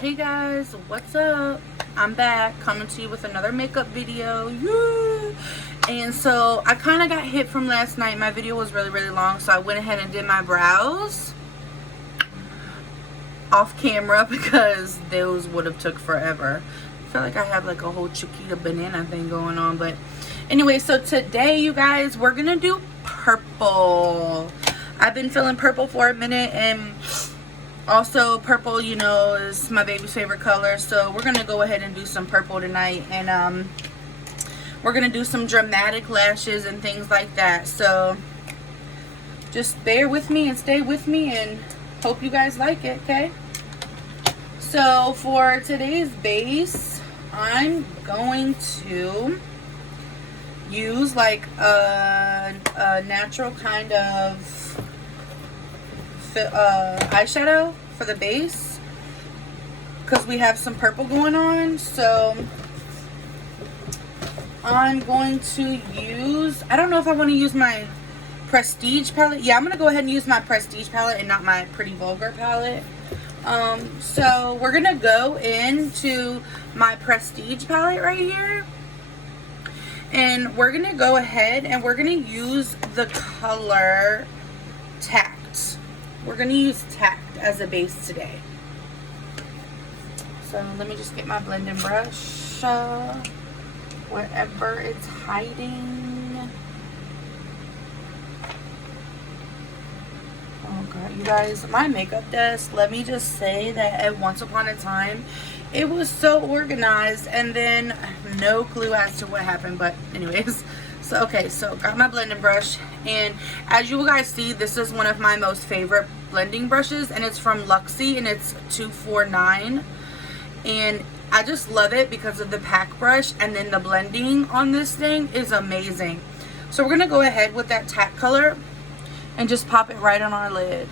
Hey guys, what's up? I'm back coming to you with another makeup video. Woo! And so I kind of got hit from last night. My video was really long, so I went ahead and did my brows off camera because those would have took forever. I feel like I have like a whole Chiquita banana thing going on, but anyway, so today you guys, we're gonna do purple. I've been feeling purple for a minute, and also purple, you know, is my baby's favorite color, so we're gonna go ahead and do some purple tonight. And we're gonna do some dramatic lashes and things like that, so just bear with me and stay with me and hope you guys like it. Okay, so for today's base, I'm going to use like a natural kind of eyeshadow for the base because we have some purple going on. So I'm going to use, I don't know if I want to use my Prestige palette. Yeah, I'm going to go ahead and use my Prestige palette and not my Pretty Vulgar palette. So we're going to go into my Prestige palette right here. And we're going to go ahead and we're going to use the color Tact. We're going to use Tact as a base today. So let me just get my blending brush wherever it's hiding. Oh god, you guys, my makeup desk, let me just say that at once upon a time it was so organized, and then no clue as to what happened. But anyways, so okay, so got my blending brush, and as you guys see, this is one of my most favorite blending brushes, and it's from Luxie, and it's 249, and I just love it because of the pack brush, and then the blending on this thing is amazing. So we're gonna go ahead with that Tact color and just pop it right on our lid.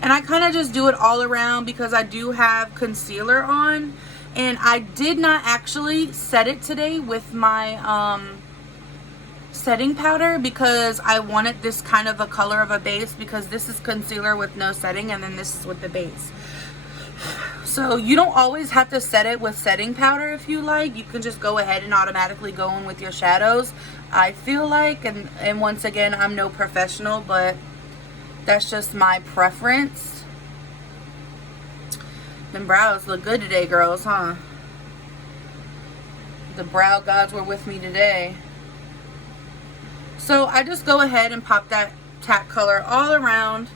And I kind of just do it all around because I do have concealer on, and I did not actually set it today with my setting powder because I wanted this kind of a color of a base, because this is concealer with no setting, and then this is with the base. So you don't always have to set it with setting powder. If you like, you can just go ahead and automatically go in with your shadows, I feel like. And once again, I'm no professional, but that's just my preference. Them brows look good today, girls, huh? The brow gods were with me today. So I just go ahead and pop that Tact color all around,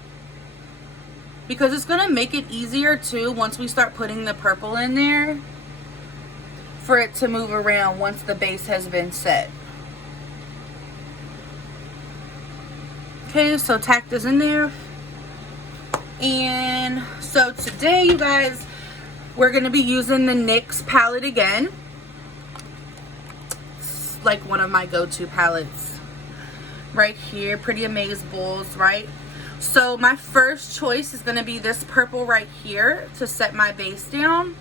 because it's going to make it easier too once we start putting the purple in there for it to move around once the base has been set. Okay, so Tact is in there. And so today, you guys, we're going to be using the NYX palette again. It's like one of my go-to palettes right here. Pretty Amazeballs, right? So my first choice is going to be this purple right here to set my base down.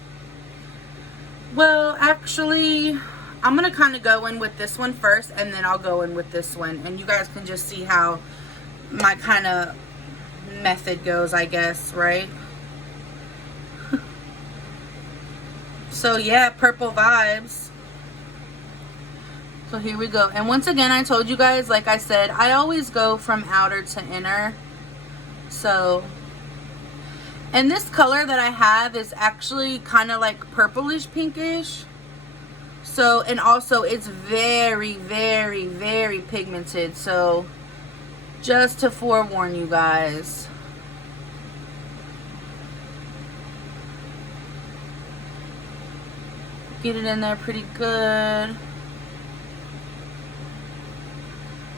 Well, actually, I'm going to kind of go in with this one first, and then I'll go in with this one. And you guys can just see how my kind of method goes, I guess, right? So yeah, purple vibes. So here we go. And once again, I told you guys, like I said, I always go from outer to inner. So, and this color that I have is actually kind of like purplish pinkish. So, and also it's very pigmented. So just to forewarn you guys. Get it in there pretty good.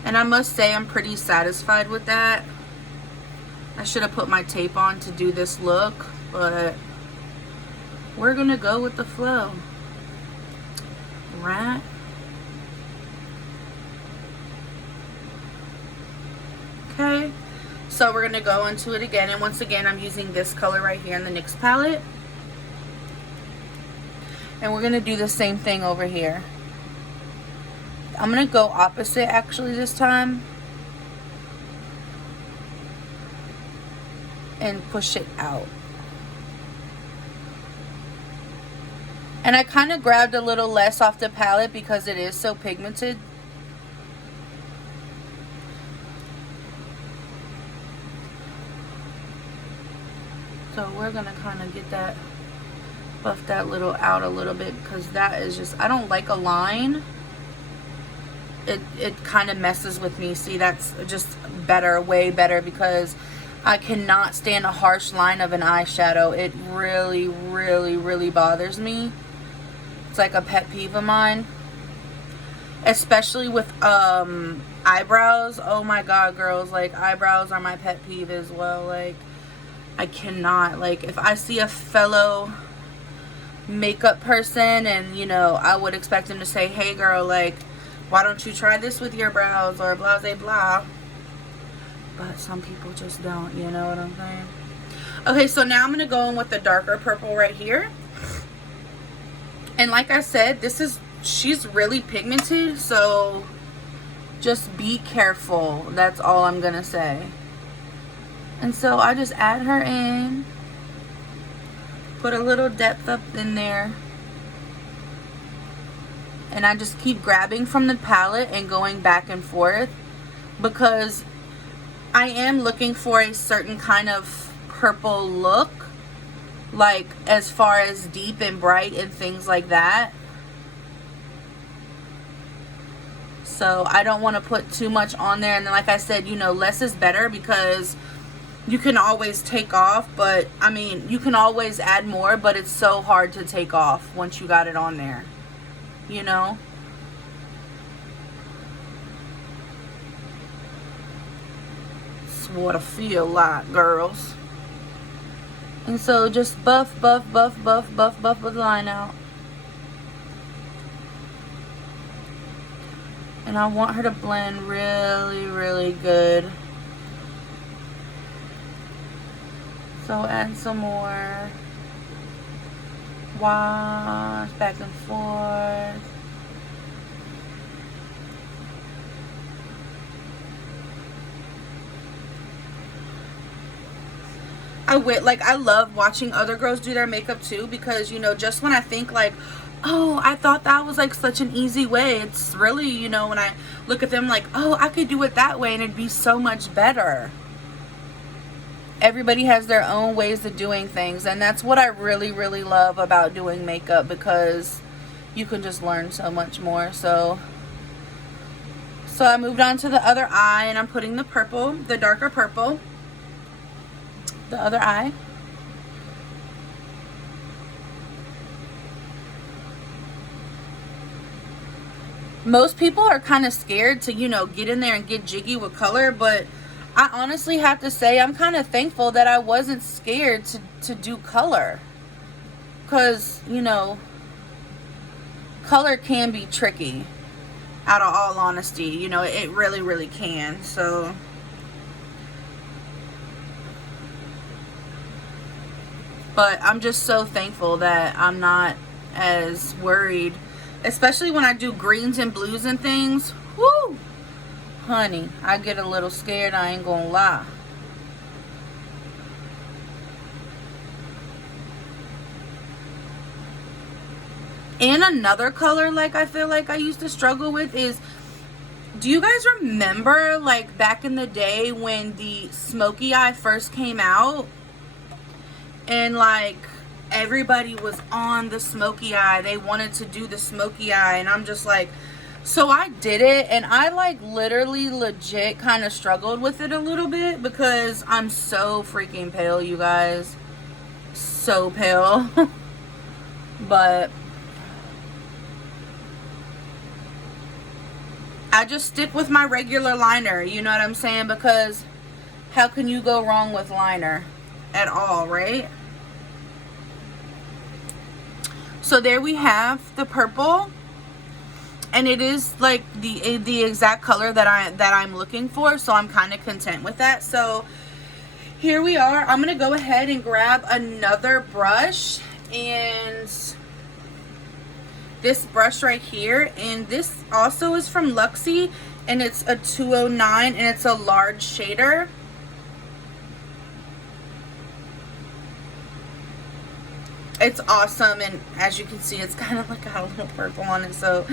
And I must say, I'm pretty satisfied with that. I should have put my tape on to do this look, but we're gonna go with the flow, right? Okay, so we're gonna go into it again, and once again, I'm using this color right here in the NYX palette, and we're gonna do the same thing over here. I'm gonna go opposite actually this time. and push it out. And I kind of grabbed a little less off the palette because it is so pigmented. So we're going to kind of get that, buff that little out a little bit, because that is just, I don't like a line. It kind of messes with me. See, that's just better, way better, because I cannot stand a harsh line of an eyeshadow. It really, really, really bothers me. It's like a pet peeve of mine. Especially with eyebrows. Oh my god, girls, like eyebrows are my pet peeve as well. Like, I cannot, like, if I see a fellow makeup person and, you know, I would expect them to say, hey girl, like, why don't you try this with your brows, or blah blah blah. But some people just don't, you know what I'm saying? Okay, so now I'm going to go in with the darker purple right here. And like I said, she's really pigmented, so just be careful. That's all I'm going to say. And so I just add her in. Put a little depth up in there. And I just keep grabbing from the palette and going back and forth, because I am looking for a certain kind of purple look, like as far as deep and bright and things like that. So I don't want to put too much on there. And then, like I said, you know, less is better, because you can always take off, but I mean, you can always add more, but it's so hard to take off once you got it on there, you know? It's what I feel like, girls. And so just buff the line out. And I want her to blend really, really good. So add some more. Wash back and forth. I love watching other girls do their makeup too, because, you know, just when I think like, oh, I thought that was like such an easy way, it's really, you know, when I look at them like, oh, I could do it that way and it'd be so much better. Everybody has their own ways of doing things, and that's what I really, really love about doing makeup, because you can just learn so much more. So I moved on to the other eye, and I'm putting the purple, the darker purple, the other eye. Most people are kind of scared to, you know, get in there and get jiggy with color, but I honestly have to say I'm kind of thankful that I wasn't scared to do color, because, you know, color can be tricky, out of all honesty. You know, it really, really can. So but I'm just so thankful that I'm not as worried, especially when I do greens and blues and things. Woo! Honey, I get a little scared, I ain't gonna lie. And another color, like, I feel like I used to struggle with is, do you guys remember, like, back in the day when the smoky eye first came out? And, like, everybody was on the smoky eye. They wanted to do the smoky eye. And I'm just like, so I did it. And I, like, literally legit kind of struggled with it a little bit, because I'm so freaking pale, you guys. So pale. But I just stick with my regular liner, you know what I'm saying? Because how can you go wrong with liner at all, right? So there we have the purple, and it is like the exact color that I'm looking for, so I'm kind of content with that. So here we are. I'm gonna go ahead and grab another brush, and this brush right here, and this also is from Luxie, and it's a 209, and it's a large shader. it's awesome, and as you can see, it's kind of like got a little purple on it. So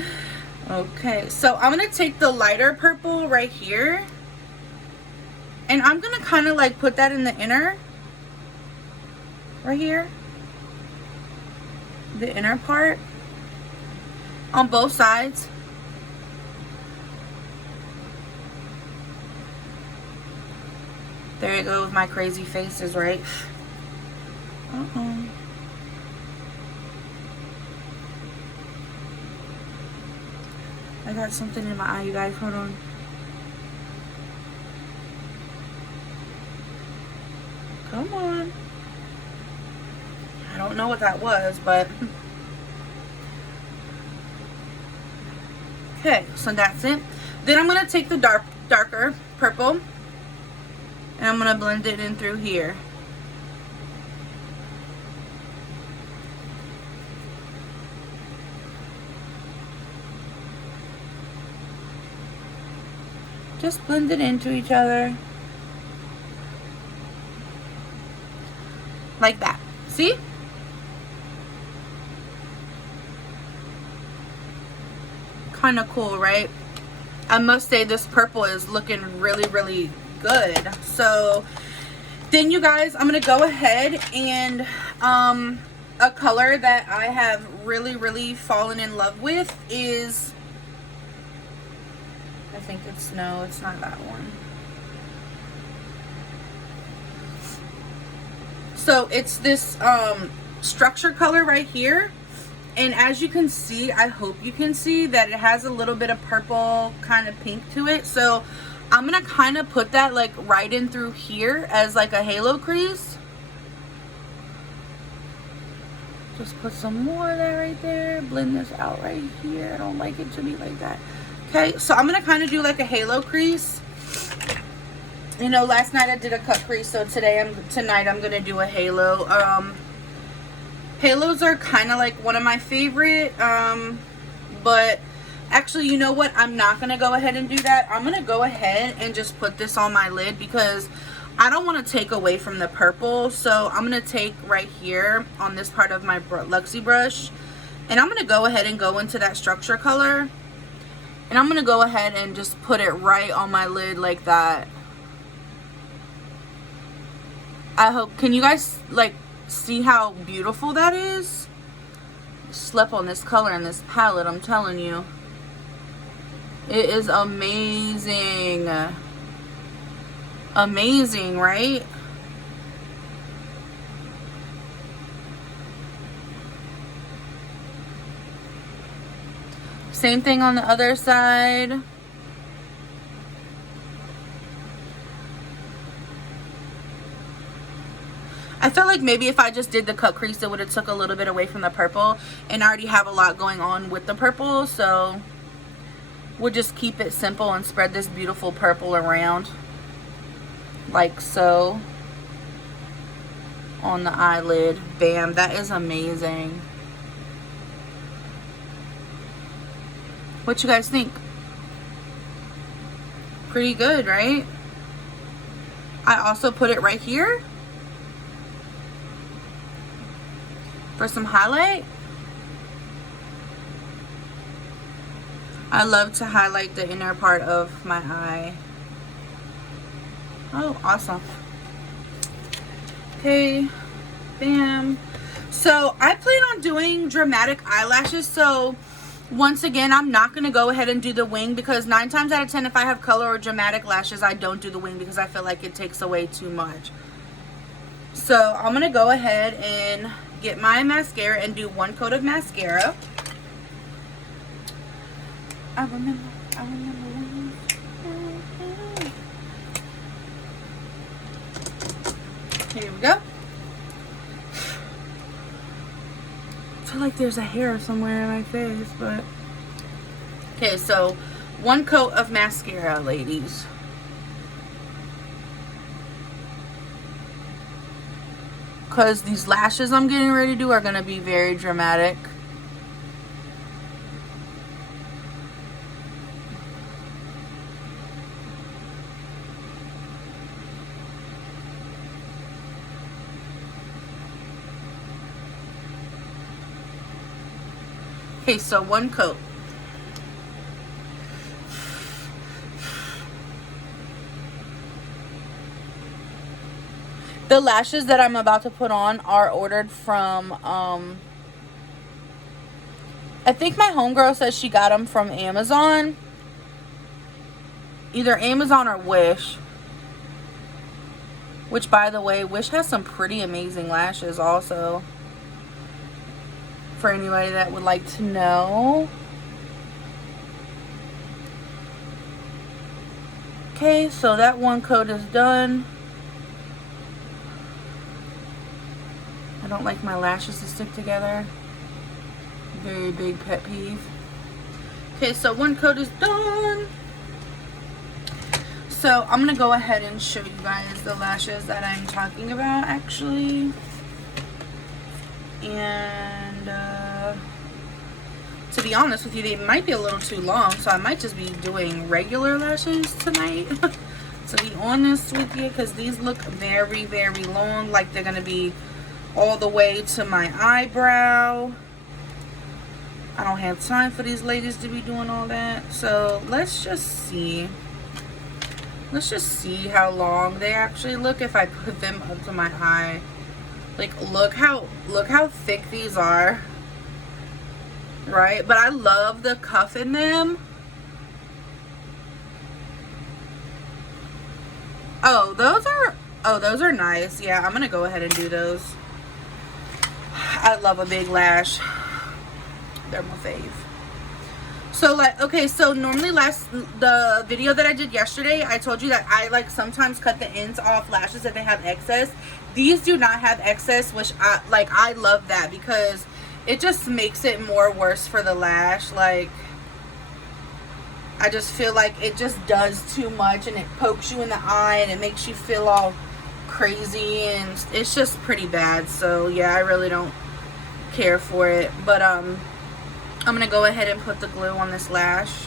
okay, so I'm gonna take the lighter purple right here, and I'm gonna kind of like put that in the inner, right here, the inner part on both sides. There you go with my crazy faces, right? I got something in my eye, you guys. Hold on. Come on. I don't know what that was, but okay, so that's it. Then I'm gonna take the darker purple, and I'm gonna blend it in through here. Just blend it into each other. Like that. See? Kind of cool, right? I must say this purple is looking really, really good. So then you guys, I'm going to go ahead and a color that I have really, really fallen in love with is, I think it's, no, it's not that one. So it's this structure color right here, and as you can see, I hope you can see that it has a little bit of purple kind of pink to it. So I'm gonna kind of put that like right in through here as like a halo crease. Just put some more of that right there. Blend this out right here. I don't like it to be like that. Okay, so I'm gonna kind of do like a halo crease. You know, last night I did a cut crease, so tonight I'm gonna do a halo. Halos are kind of like one of my favorite, but actually, you know what? I'm not gonna go ahead and do that. I'm gonna go ahead and just put this on my lid because I don't want to take away from the purple. So I'm gonna take right here on this part of my Luxie brush, and I'm gonna go ahead and go into that structure color, and I'm gonna go ahead and just put it right on my lid like that. I hope, can you guys like see how beautiful that is? Slept on this color in this palette, I'm telling you. It is amazing. Amazing, right? Same thing on the other side. I felt like maybe if I just did the cut crease, it would have took a little bit away from the purple, and I already have a lot going on with the purple, so we'll just keep it simple and spread this beautiful purple around like so on the eyelid. Bam, that is amazing. What you guys think? Pretty good, right? I also put it right here for some highlight. I love to highlight the inner part of my eye. Oh, awesome. Okay, bam. So I plan on doing dramatic eyelashes. So once again, I'm not going to go ahead and do the wing because 9 times out of 10, if I have color or dramatic lashes, I don't do the wing because I feel like it takes away too much. So I'm going to go ahead and get my mascara and do 1 coat of mascara. I remember when. Here we go. I feel like there's a hair somewhere in my face, but okay, so 1 coat of mascara, ladies. Because these lashes I'm getting ready to do are going to be very dramatic. Okay, so one coat. The lashes that I'm about to put on are ordered from, I think my homegirl says she got them from Amazon. Either Amazon or Wish. Which, by the way, Wish has some pretty amazing lashes also. For anybody that would like to know. Okay, so that one coat is done. I don't like my lashes to stick together. Very big pet peeve. Okay, so one coat is done. So I'm gonna go ahead and show you guys the lashes that I'm talking about actually. And to be honest with you, they might be a little too long, so I might just be doing regular lashes tonight. To be honest with you, because these look very, very long, like they're gonna be all the way to my eyebrow. I don't have time for these ladies to be doing all that. So let's just see. Let's just see how long they actually look if I put them up to my eye. Like, look how thick these are. Right? But I love the cuff in them. Oh, those are nice. Yeah, I'm gonna go ahead and do those. I love a big lash. They're my fave. So, like, okay, so normally the video that I did yesterday, I told you that I, like, sometimes cut the ends off lashes if they have excess. These do not have excess, which I love that, because it just makes it more worse for the lash. Like, I just feel like it just does too much, and it pokes you in the eye, and it makes you feel all crazy, and it's just pretty bad. So yeah, I really don't care for it. But I'm gonna go ahead and put the glue on this lash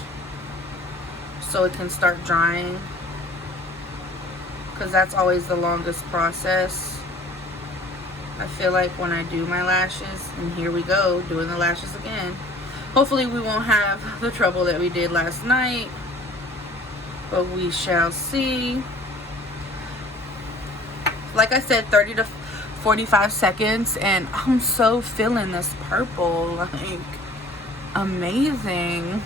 so it can start drying, because that's always the longest process, I feel like, when I do my lashes. And here we go, doing the lashes again. Hopefully we won't have the trouble that we did last night, but we shall see. Like I said, 30 to 45 seconds, and I'm so feeling this purple. Like, amazing.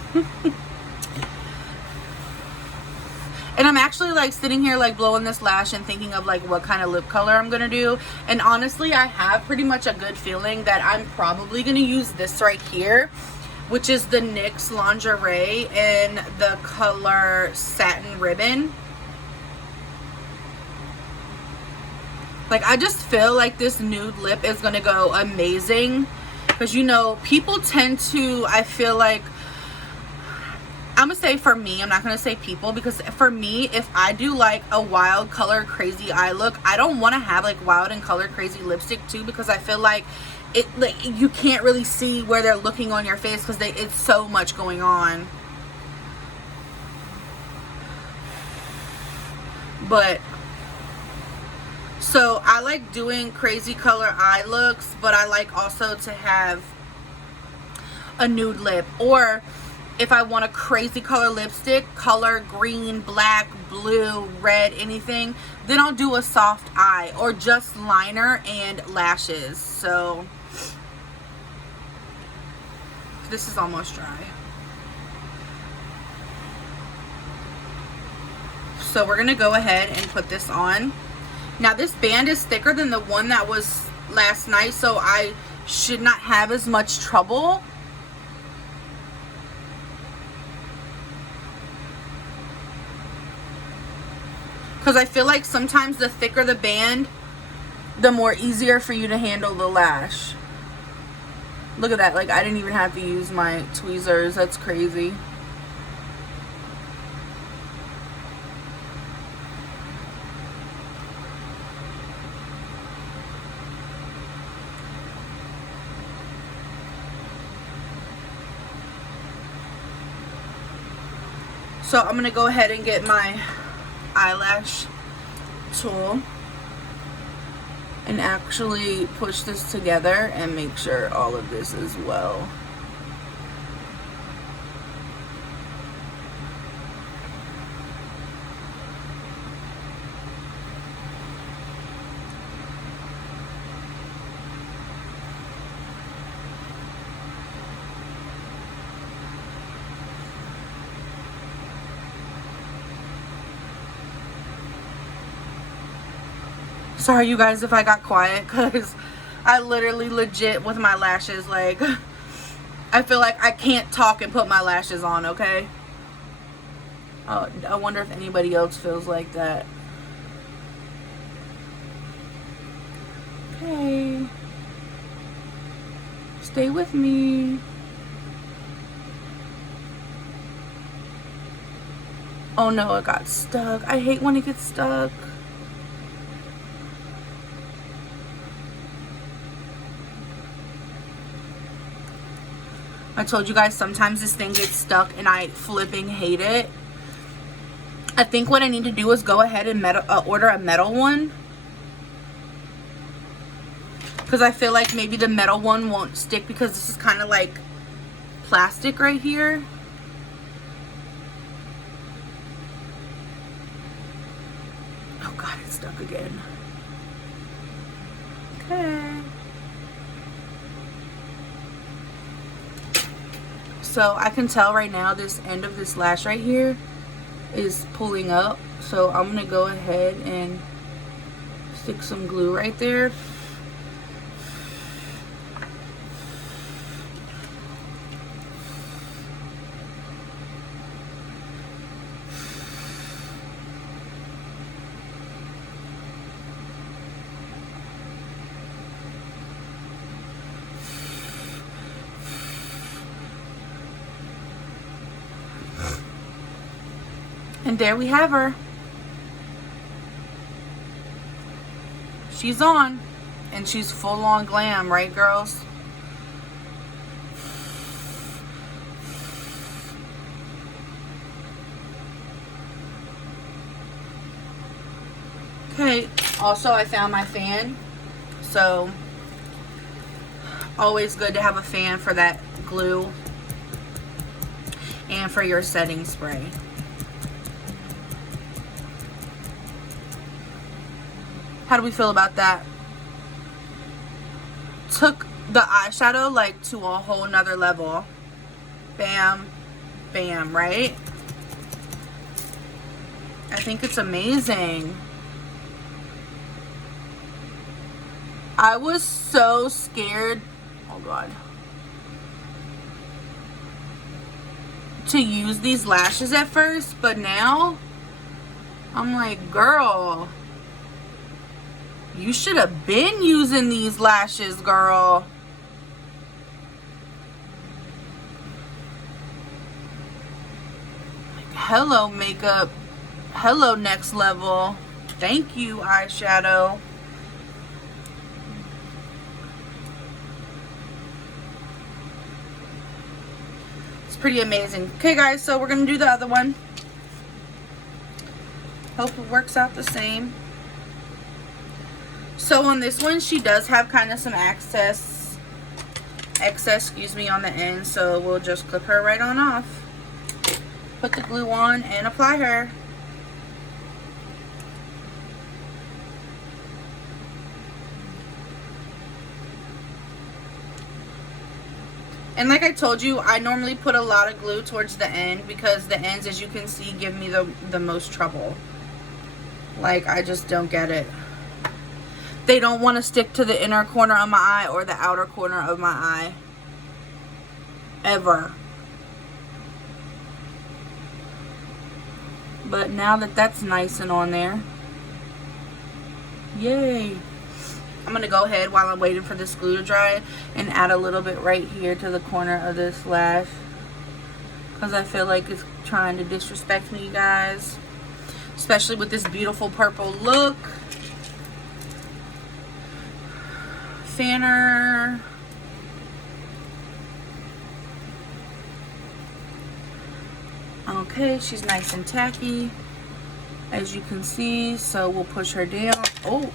And I'm actually, like, sitting here, like, blowing this lash and thinking of, like, what kind of lip color I'm gonna do. And honestly, I have pretty much a good feeling that I'm probably gonna use this right here, which is the NYX Lingerie in the color Satin Ribbon. Like, I just feel like this nude lip is gonna go amazing, because, you know, people tend to, I feel like, I'm gonna say for me, I'm not gonna say people, because for me, if I do like a wild color crazy eye look, I don't want to have like wild and color crazy lipstick too, because I feel like it, like, you can't really see where they're looking on your face, because it's so much going on. But so I like doing crazy color eye looks, but I like also to have a nude lip. Or if I want a crazy color lipstick, color green, black, blue, red, anything, then I'll do a soft eye or just liner and lashes. So this is almost dry. So we're gonna go ahead and put this on. Now this band is thicker than the one that was last night, so I should not have as much trouble. Because I feel like sometimes the thicker the band, the more easier for you to handle the lash. Look at that, like I didn't even have to use my tweezers. That's crazy. So I'm gonna go ahead and get my eyelash tool and actually push this together and make sure all of this is well sorry you guys if I got quiet, because I literally legit with my lashes, like, I feel like I can't talk and put my lashes on, okay? I wonder if anybody else feels like that. Okay. Stay with me. Oh no, it got stuck. I hate when it gets stuck. I told you guys sometimes this thing gets stuck and I flipping hate it. I think what I need to do is go ahead and order a metal one. Because I feel like maybe the metal one won't stick because this is kind of like plastic right here. Oh God, it's stuck again. Okay. So I can tell right now this end of this lash right here is pulling up. So I'm going to go ahead and stick some glue right there. And there we have her. She's on. And she's full on glam, right girls? Okay, also I found my fan. So, always good to have a fan for that glue and for your setting spray. How do we feel about that? Took the eyeshadow like to a whole nother level. Bam, bam, right? I think it's amazing. I was so scared, oh God, to use these lashes at first, but now I'm like, girl, you should have been using these lashes, girl. Like, hello, makeup. Hello, next level. Thank you, eyeshadow. It's pretty amazing. Okay, guys, so we're going to do the other one. Hope it works out the same. So on this one, she does have kind of some excess, excuse me, on the end. So we'll just clip her right on off. Put the glue on and apply her. And like I told you, I normally put a lot of glue towards the end because the ends, as you can see, give me the most trouble. Like, I just don't get it. They don't want to stick to the inner corner of my eye or the outer corner of my eye. Ever. But now that that's nice and on there. Yay. I'm going to go ahead while I'm waiting for this glue to dry and add a little bit right here to the corner of this lash. Because I feel like it's trying to disrespect me, you guys. Especially with this beautiful purple look. Fanner. Okay, she's nice and tacky, as you can see. So we'll push her down. Oh.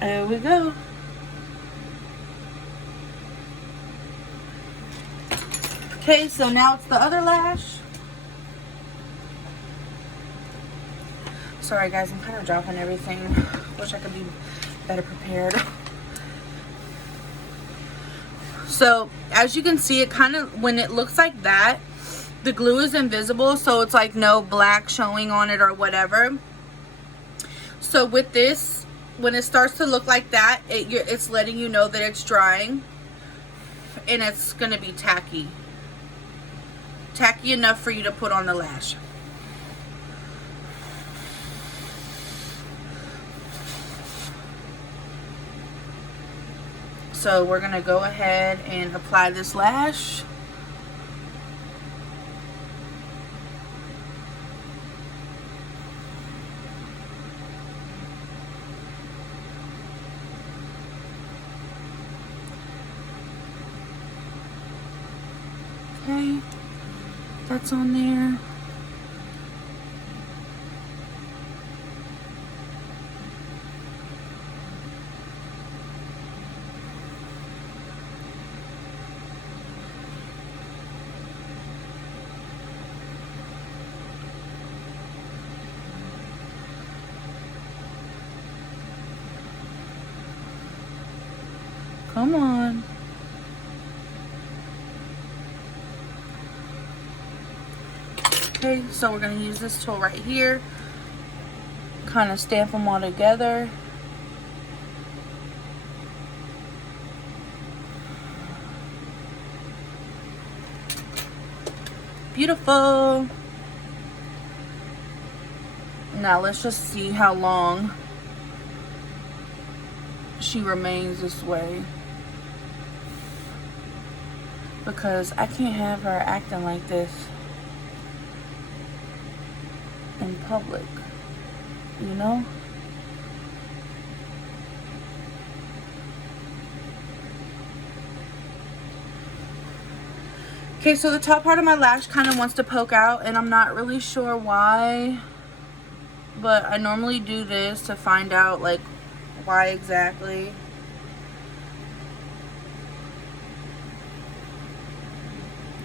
There we go. Okay, so now it's the other lash. Sorry guys, I'm kind of dropping everything. Wish I could be better prepared. So as you can see, it kind of, when it looks like that, the glue is invisible, so it's like no black showing on it or whatever. So with this, when it starts to look like that, it's letting you know that it's drying, and it's gonna be tacky enough for you to put on the lash. So we're gonna go ahead and apply this lash. Okay, that's on there. Come on. Okay, so we're going to use this tool right here. Kind of stamp them all together. Beautiful. Now let's just see how long she remains this way, because I can't have her acting like this in public, you know? Okay, so the top part of my lash kind of wants to poke out, and I'm not really sure why, but I normally do this to find out like why exactly.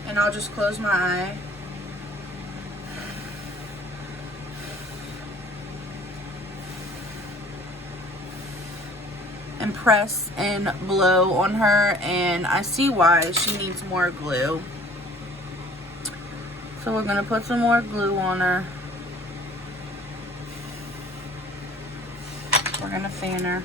And I'll just close my eye. And press and blow on her, and I see why she needs more glue. So we're gonna put some more glue on her. We're gonna fan her.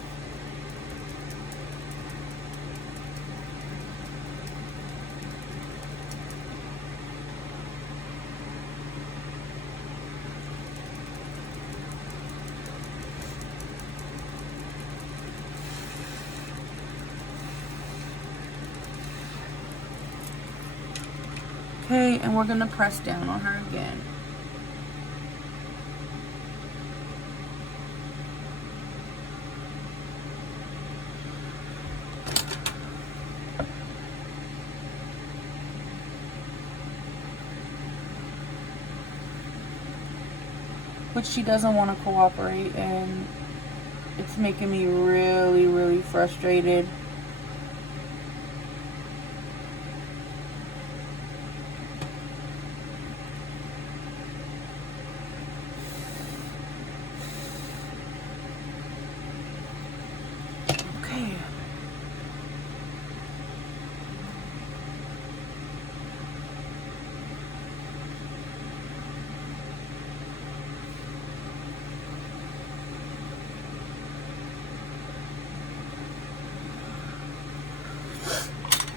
Okay, and we're gonna press down on her again. Which she doesn't want to cooperate, and it's making me really, really frustrated. Okay.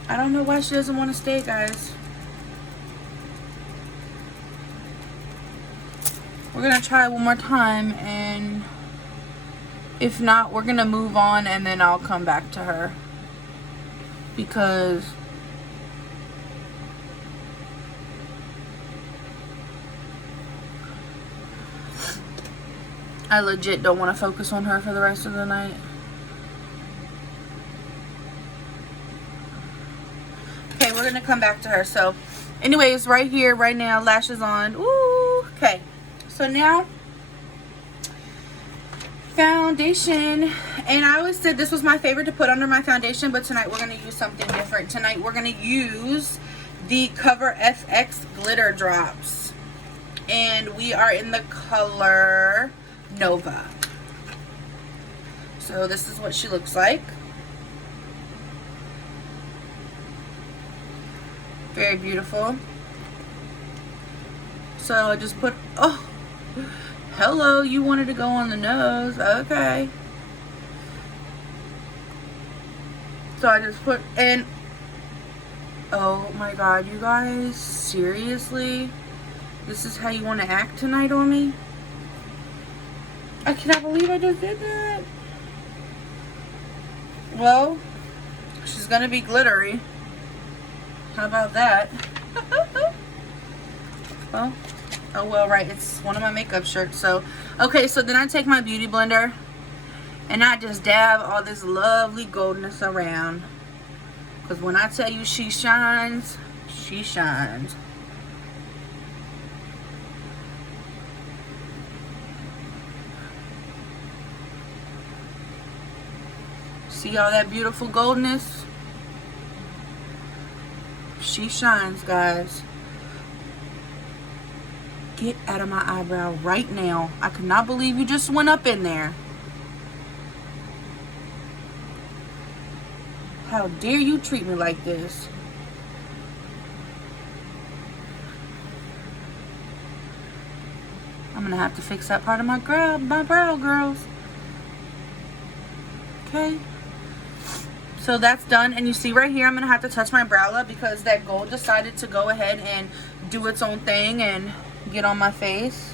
I don't know why she doesn't want to stay, guys. We're gonna try one more time, and if not, we're gonna move on, and then I'll come back to her, because I legit don't want to focus on her for the rest of the night. Okay, we're gonna come back to her. So anyways, right here, right now, lashes on. Ooh, okay. So now, foundation. And I always said this was my favorite to put under my foundation, but tonight we're gonna use something different. Tonight we're gonna use the Cover FX glitter drops, and we are in the color Nova. So this is what she looks like. Very beautiful. So I just put, oh, hello, you wanted to go on the nose. Okay. So I just put in, oh my god, you guys, seriously? This is how you want to act tonight on me? I cannot believe I just did that. Well, she's gonna be glittery. How about that? Well, oh well, right, it's one of my makeup shirts. So, okay, so then I take my beauty blender and I just dab all this lovely goldness around. Because when I tell you she shines, she shines. See all that beautiful goldness? She shines, guys. Get out of my eyebrow right now. I cannot believe you just went up in there. How dare you treat me like this? I'm gonna have to fix that part of my brow, girls. Okay. So that's done, and you see right here I'm gonna have to touch my brow up because that gold decided to go ahead and do its own thing and get on my face.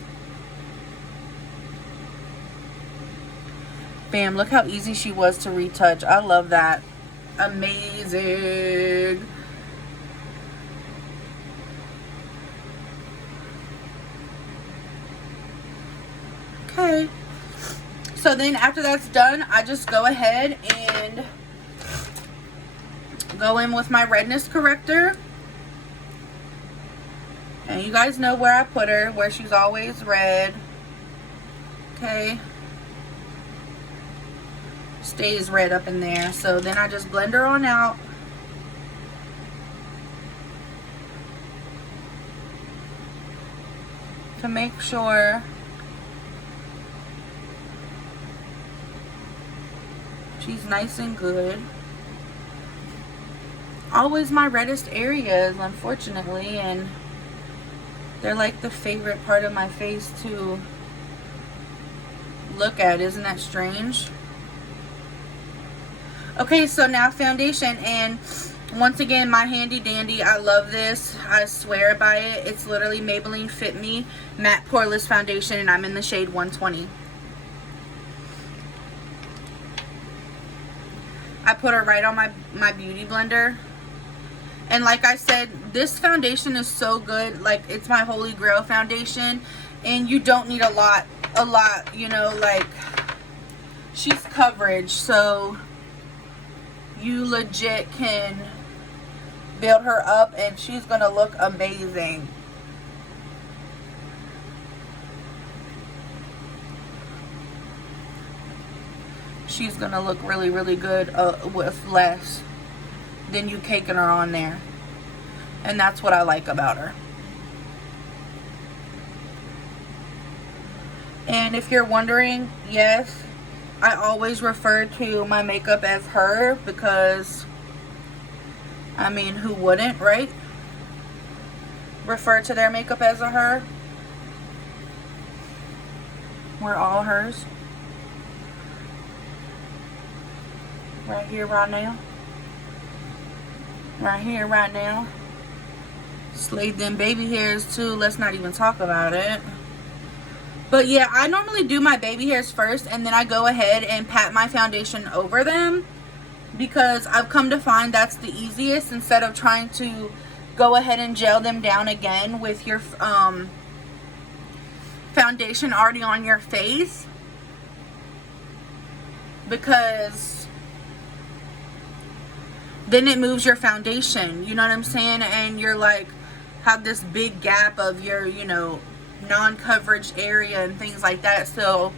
Bam, look how easy she was to retouch. I love that. Amazing. Okay. So then after that's done, I just go ahead and go in with my redness corrector. And you guys know where I put her, where she's always red. Okay. Stays red up in there. So then I just blend her on out. To make sure she's nice and good. Always my reddest areas, unfortunately, and they're like the favorite part of my face to look at. Isn't that strange? Okay, so now foundation, and once again, my handy dandy. I love this. I swear by it. It's literally Maybelline Fit Me Matte Poreless Foundation, and I'm in the shade 120. I put her right on my beauty blender. And like I said, this foundation is so good. Like, it's my holy grail foundation. And you don't need a lot, you know, like, she's coverage. So, you legit can build her up and she's going to look amazing. She's going to look really, really good with less than you caking her on there. And that's what I like about her. And if you're wondering, yes, I always refer to my makeup as her because, I mean, who wouldn't, right? Refer to their makeup as a her. We're all hers. Right here, right now. Right here, right now. Slayed them baby hairs too. Let's not even talk about it. But yeah, I normally do my baby hairs first and then I go ahead and pat my foundation over them because I've come to find that's the easiest instead of trying to go ahead and gel them down again with your foundation already on your face, because then it moves your foundation, you know what I'm saying? And you're like, have this big gap of your, you know, non-coverage area and things like that. So,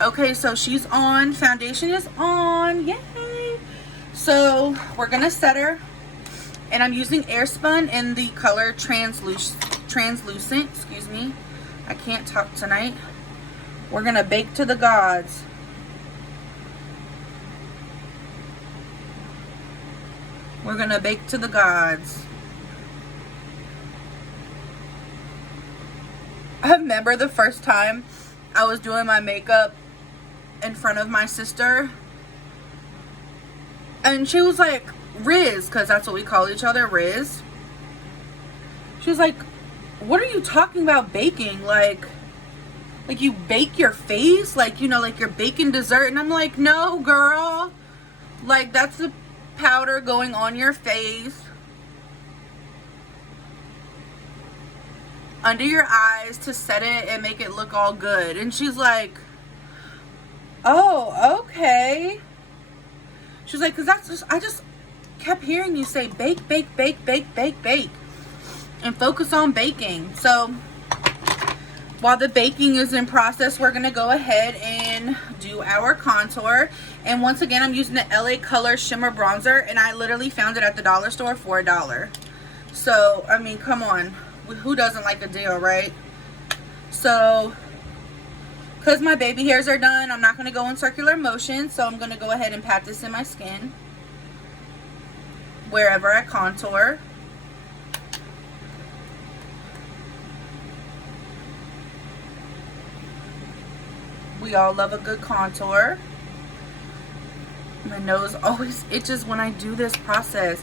okay, so she's on. Foundation is on. Yay! So, we're going to set her. And I'm using Airspun in the color translucent. Excuse me. I can't talk tonight. We're going to bake to the gods. We're gonna bake to the gods. I remember the first time I was doing my makeup in front of my sister, and she was like, Riz, because that's what we call each other, Riz. She was like, what are you talking about baking? Like you bake your face? Like, you know, like you're baking dessert? And I'm like, no, girl. Like, that's the powder going on your face, under your eyes, to set it and make it look all good. And she's like, oh, okay. She's like, because that's just, I just kept hearing you say bake, bake, bake, bake, bake, bake, and focus on baking. So while the baking is in process, we're going to go ahead and do our contour. And once again, I'm using the LA Color Shimmer Bronzer, and I literally found it at the dollar store for $1. So, I mean, come on. Who doesn't like a deal, right? So, because my baby hairs are done, I'm not going to go in circular motion. So, I'm going to go ahead and pat this in my skin wherever I contour. We all love a good contour. My nose always itches when I do this process.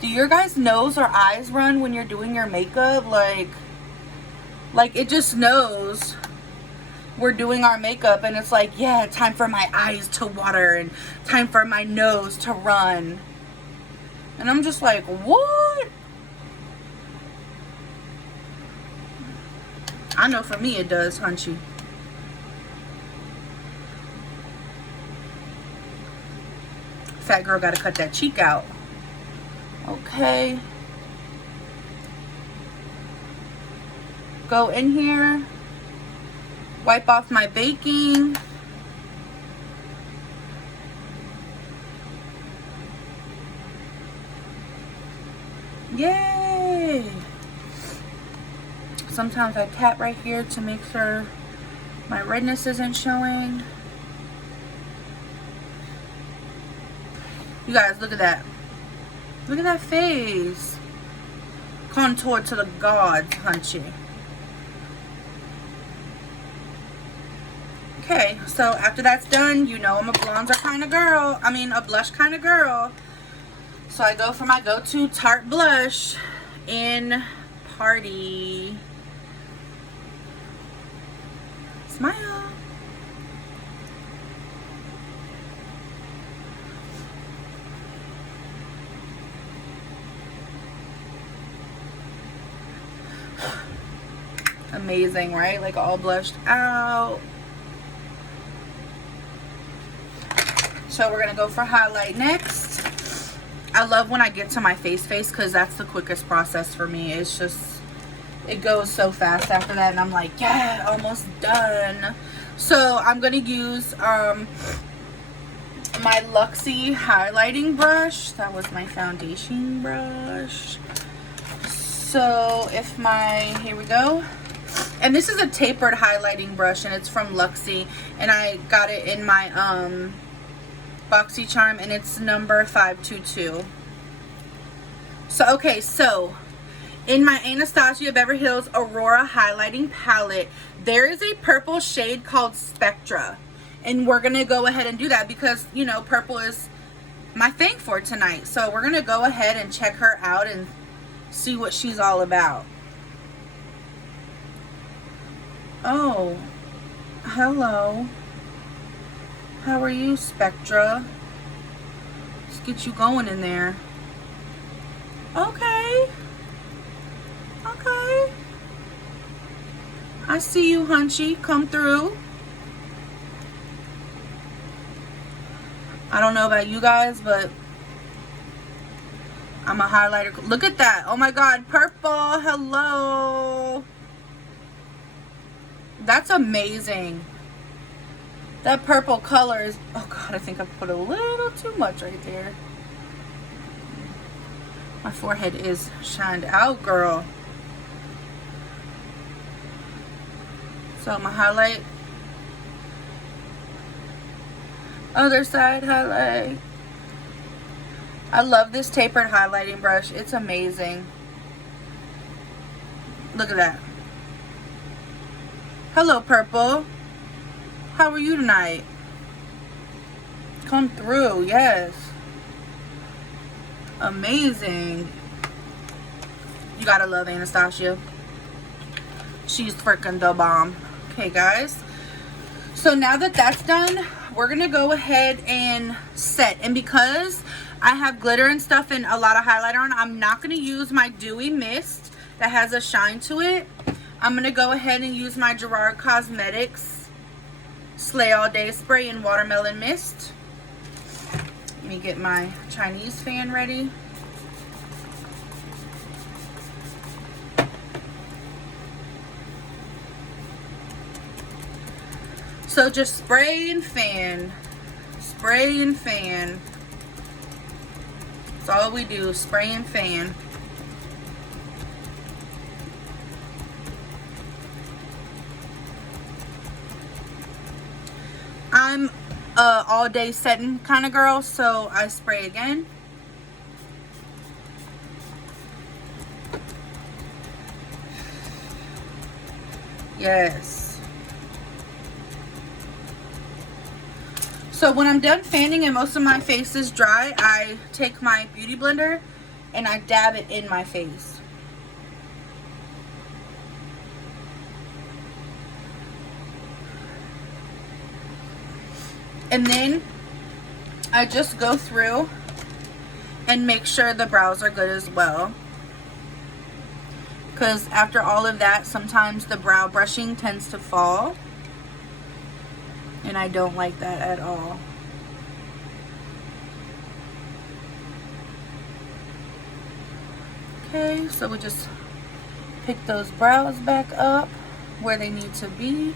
Do your guys' nose or eyes run when you're doing your makeup? Like it just knows we're doing our makeup, and it's like, yeah, time for my eyes to water and time for my nose to run. And I'm just like, what? I know for me it does, hunchy. Fat girl gotta cut that cheek out. Okay. Go in here. Wipe off my baking. Yay! Sometimes I tap right here to make sure my redness isn't showing. You guys, look at that. Look at that face. Contour to the gods, hunchy. Okay, so after that's done, you know I'm a bronzer kind of girl. I mean, a blush kind of girl. So I go for my go-to Tarte blush in Party. Smile. Amazing, right? Like all blushed out. So we're gonna go for highlight next. I love when I get to my face because that's the quickest process for me. It's just, it goes so fast after that, and I'm like, yeah, almost done. So I'm gonna use my Luxie highlighting brush. That was my foundation brush. So if here we go. And this is a tapered highlighting brush, and it's from Luxie, and I got it in my BoxyCharm, and it's number 522. So okay, so in my Anastasia Beverly Hills Aurora highlighting palette, there is a purple shade called Spectra, and we're gonna go ahead and do that because, you know, purple is my thing for tonight. So we're gonna go ahead and check her out and see what she's all about. Oh, hello. How are you, Spectra? Let's get you going in there. Okay. Okay. I see you, hunchy. Come through. I don't know about you guys, but I'm a highlighter. Look at that. Oh my God. Purple. Hello. That's amazing. That purple color is, oh God, I think I put a little too much right there. My forehead is shined out, girl. So I'm gonna highlight. Other side highlight. I love this tapered highlighting brush. It's amazing. Look at that. Hello, purple. How are you tonight? Come through, yes. Amazing. You gotta love Anastasia. She's freaking the bomb. Okay, guys. So now that that's done, we're gonna go ahead and set. And because I have glitter and stuff and a lot of highlighter on, I'm not gonna use my Dewy Mist that has a shine to it. I'm gonna go ahead and use my Gerard Cosmetics Slay All Day Spray in Watermelon Mist. Let me get my Chinese fan ready. So just spray and fan. Spray and fan. That's all we do, spray and fan. I'm a all day setting kind of girl, so I spray again. Yes. So when I'm done fanning and most of my face is dry, I take my beauty blender and I dab it in my face. And then I just go through and make sure the brows are good as well. Because after all of that, sometimes the brow brushing tends to fall. And I don't like that at all. Okay, so we just pick those brows back up where they need to be.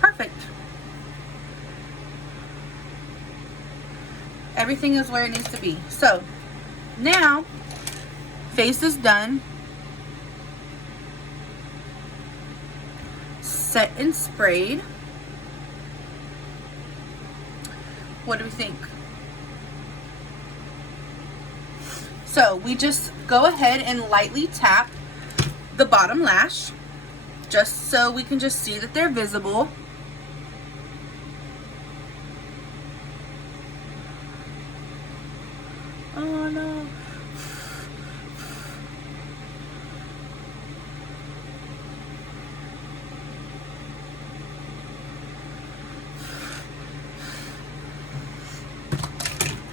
Perfect. Everything is where it needs to be. So now face is done. Set and sprayed. What do we think? So we just go ahead and lightly tap the bottom lash just so we can just see that they're visible. Oh no.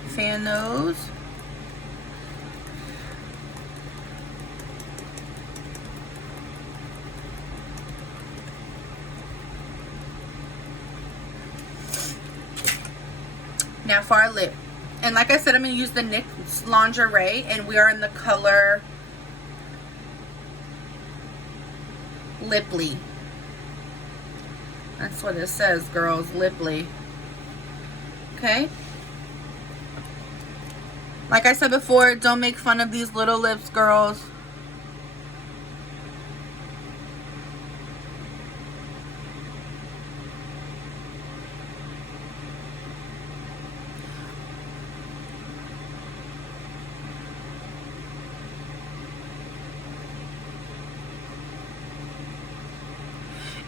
Fan those. Now for our lip. And like I said, I'm going to use the NYX Lingerie, and we are in the color Liply. That's what it says, girls, Liply. Okay. Like I said before, don't make fun of these little lips, girls.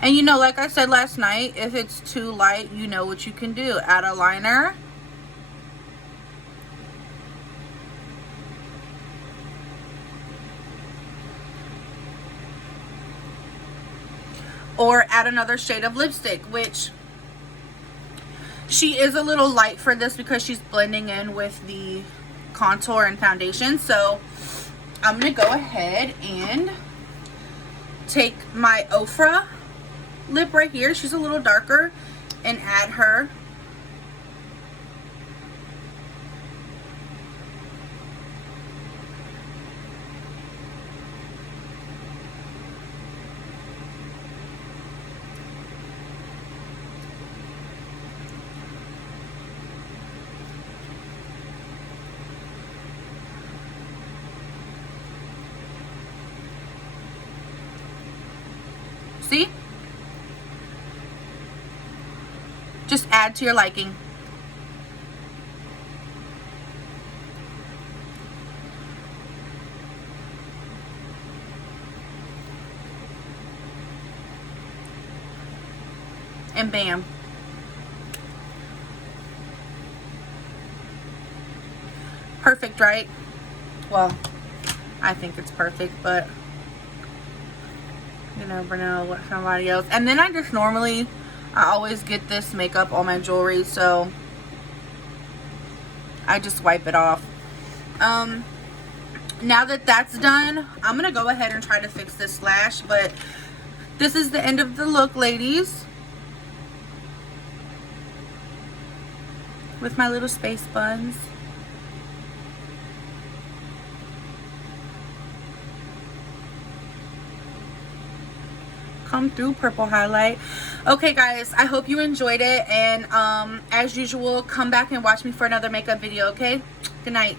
And you know, like I said last night, if it's too light, you know what you can do. Add a liner. Or add another shade of lipstick, which she is a little light for this because she's blending in with the contour and foundation. So I'm going to go ahead and take my Ofra lip right here. She's a little darker, and add her. See? Just add to your liking. And bam. Perfect, right? Well, I think it's perfect, but you never know what somebody else. And then I just normally, I always get this makeup on my jewelry, so I just wipe it off. Now that that's done, I'm gonna go ahead and try to fix this lash, but this is the end of the look, ladies. With my little space buns. Come through, purple highlight. Okay guys, I hope you enjoyed it, and as usual, come back and watch me for another makeup video. Okay, good night.